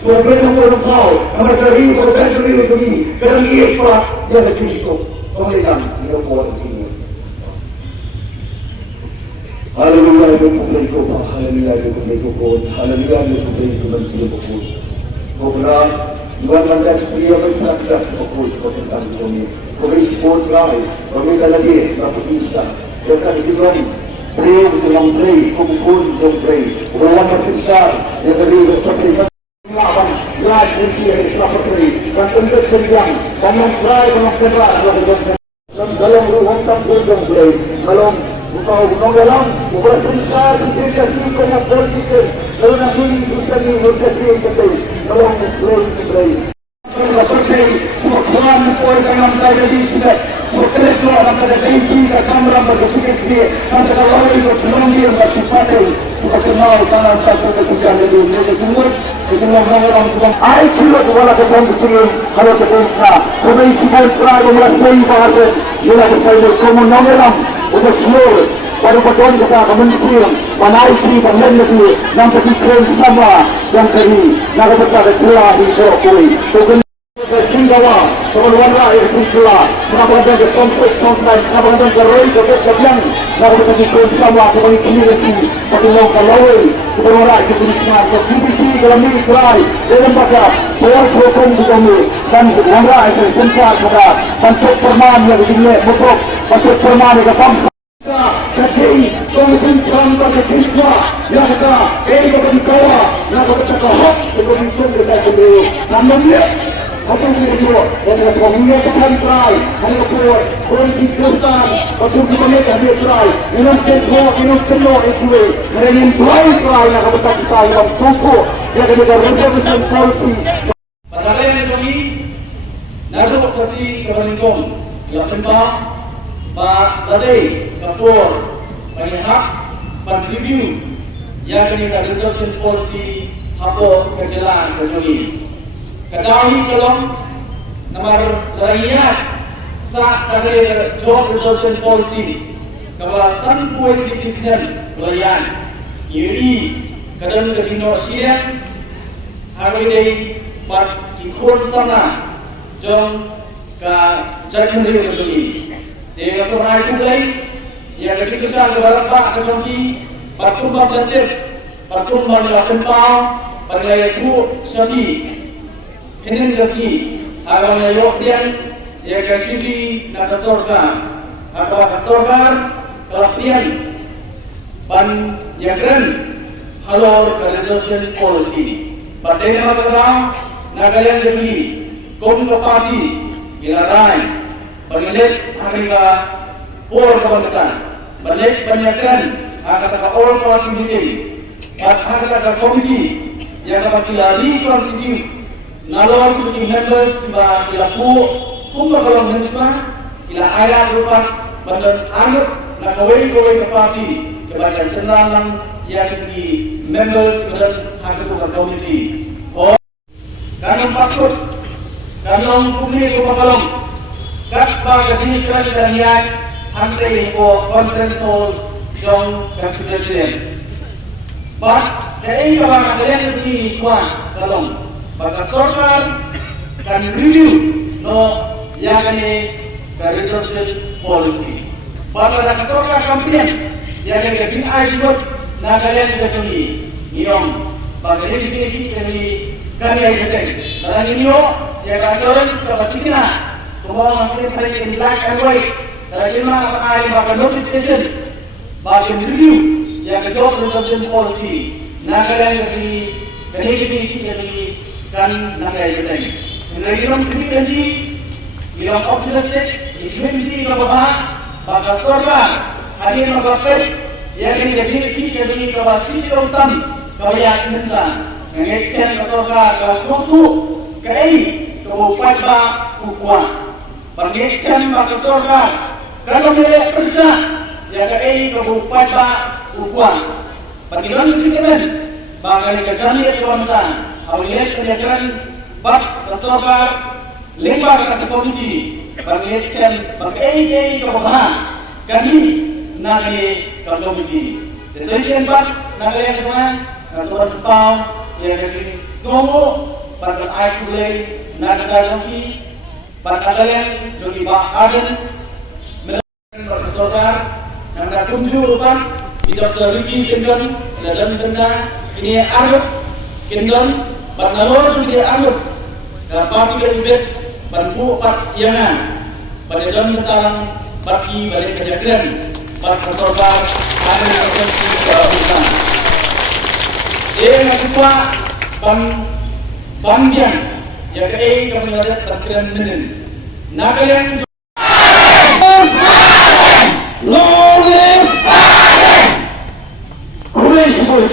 Suara orang kau, nama dari orang dari lagi, kerana ia kuat dia berjumpa. Kemudian dia buat begini. Haleluya itu kuberiku, haleluya itu kuberiku, haleluya itu kuberiku bersihku. Kubra, dua benda seria besar dah kubur tentang ini. Kuberi support lagi, kuberi lagi, berapa bisa. Dekat di dalam pray dalam pray, kubur dalam pray. Orang masih besar, dia beri berpikir. Lawan, lawan ini selamat pray. Dan untuk berjang, kanan pray kanan keras, dalam ruang sambil dalam pray, dalam Bukan gunung dalam, bukan besar, kasih banyak politik. Kalau nanti bukan kasih kasih, kalau play. Kalau pergi, bukan orang yang ada di sini. Bukan itu orang ada di sini, kamera berkecil dia. Nanti kalau itu belum dia berkumpul, bukan kenal tanah satu kemudian itu mereka semua. Semua orang bukan. Air kilat wala ketemu kecil, kalau ketemu. Kalau isikan perai memulai bahasa, ia berkait dengan dalam. Udah semua pada betul kita kementerian menaiki pemain lagi yang terkait sama yang kini nak berkata celah di Jokowi. Bukan Singapura, kemudian air Singapura, kenapa ada konflik konflik, kenapa ada gerai kebiang, kenapa ada konflik sama kemudian kini lagi, bagaimana kalau kemudian rakyat Indonesia kebimbing dalam ini gerai dengan baca bayar sokong di kami dan kemudian rakyat sencar pada bentuk perman yang dinilai betul. Masuk permane ke bangsa kecil, solusi jangan kecil yang kita bagi kawa, yang kita kahok, kita bincang kita sendiri. Namanya apa yang kita yang kita tekan try, hanya buat orang Hindustan, masuk ke mereka dia try, minum cendol itu, mereka try yang kita yang suku, yang kita revolution policy. Pada hari ini, naruh kasih keberanian, yang tentang Pak Ladai, Kapur, Penihak, Penreview yang kini reservation policy hapo kejalan kejoli. Kadahi kolom nomor rakyat saat tadi job reservation policy kepala sanpuan divisian pelayan UI kadang kejino siang hari ini Pak ikut sana jom ke jalan kejoli. Dia seorang itu lagi yang kecil besar beberapa kecuali pertumbuhan lanjut, pertumbuhan lakukan pergaya itu segi hendak kasih agama yang dia kasih nak sorga, agama sorga kelapian ban yang keren halor reservation policy. Pertama kata nagalan jadi kom parti ilarai. Bagaimana harga por kebanyakan, balik banyakkan harga all party meeting, harga komiti yang dapat dilari konstitusi, nalor untuk members tiba ilaku, kumpa kalau mencoba, ila ayat rupat bandar anut nak kawin ke parti kepada senang yang di members dan harga komiti. Oh, kanong patut, kanong kumni kumpakalong. Kat bagi kerajaan yang hantai ko conference hall jong presiden. But dari kawan kalian begini kuat dalam baga sorkar kan review no yang ini reservation policy. Baga sorkar campaign yang kini ajut nagalan begini niom baga ini kami ajutkan. Dalam ini yang assurance kebajikan. Semua masih paling black and white. Dalam lima hari bahkan notification, bahkan review yang job reservation policy, nagalan dari kan nagai jadi. Lagi orang kritik, bilang optimistic, iklimiti kebahagiaan, bahkan sorga, hari mengapa yang jadi kebahagiaan utama, kebahagiaan insan, mengeskan sorga kesuatu, kei kebupat ukuan. Pengeskan maka sorga kalau dia persa yang kei kebupat ukuan. Bagaimana treatment bagi kerjanya kewantan awalnya penjajaran bab sorga lembar kata komiti pengeskan bagi kebahagiaan kami nagi komiti. Sesuai bab nagi yang semua nasuhan pau yang kini Semoga pada ayat mulai naga joki pada kalian joki bah aden melakukan bersorgar naga kunjurupan Bidok Ricky Singgon dalam benda ini Arab Kingdom Barnalor juga Arab dapat juga ibet berbu pat yangan pada dalam tentang bagi balik kejagaan bersorgar ada yang terjadi yang kedua Bambian yang ketiga kami ada terkeren dengan Nagaland Long live Kulish Boy